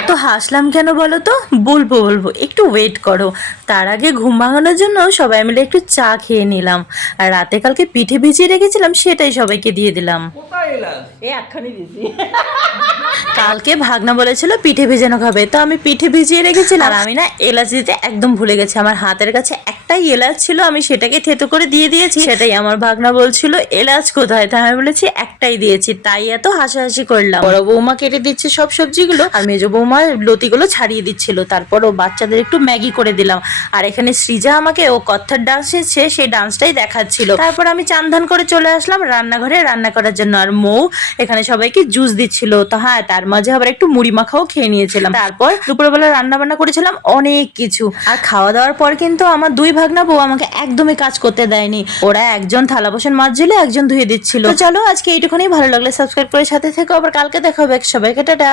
এত হাসলাম কেন বলো তো? বলবো বলবো, একটু ওয়েট করো। তার আগে ঘুম ভাঙানোর জন্য সবাই মিলে একটু চা খেয়ে নিলাম। আর রাতে কালকে পিঠে ভিজিয়ে রেখেছিলাম, সেটাই সবাইকে দিয়ে দিলাম। কালকে ভাগনা বলেছিল পিঠে ভেজানো খাবে, তো আমি পিঠে ভিজিয়ে রেখেছিলাম। আর আমি না এলাচ দিতে একদম ভুলে গেছি। আমার হাতের কাছে একটাই এলাচ ছিল, আমি সেটাকে থেতো করে দিয়ে দিয়েছি। সেটাই আমার ভাগনা বলছিল এলাচ কোথায়, তাই আমি বলেছি একটাই দিয়েছি। তাই এত হাসাহাসি করলাম। বড় বৌমা কেটে দিচ্ছে সব সবজিগুলো, আর মেজো বৌমা লতিগুলো ছাড়িয়ে দিচ্ছিল। তারপর ও বাচ্চাদের একটু ম্যাগি করে দিলাম। আর এখানে সৃজা আমাকে ও কত্থক ডান্স শিখছে, সেই ডান্সটাই দেখাচ্ছিল। তারপর আমি চান ধান করে চলে আসলাম রান্নাঘরে রান্না করার জন্য। আর মৌ এখানে সবাইকে জুস দিচ্ছিল। তো হ্যাঁ, তার মাঝে আবার একটু মুড়ি মাখাও খেয়ে নিয়েছিলাম। তারপর দুপুরবেলা রান্না বান্না করেছিলাম অনেক কিছু। আর খাওয়া দাওয়ার পর কিন্তু আমার দুই ভাগনা বউ আমাকে একদমই কাজ করতে দেয়নি। ওরা একজন থালা বাসন মাজছিল, একজন ধুয়ে দিচ্ছিল। তো চলো আজকে এইটুখানি, ভালো লাগলে সাবস্ক্রাইব করে সাথে থেকো। আবার কালকে দেখা হবে। সবাইকে টাটা।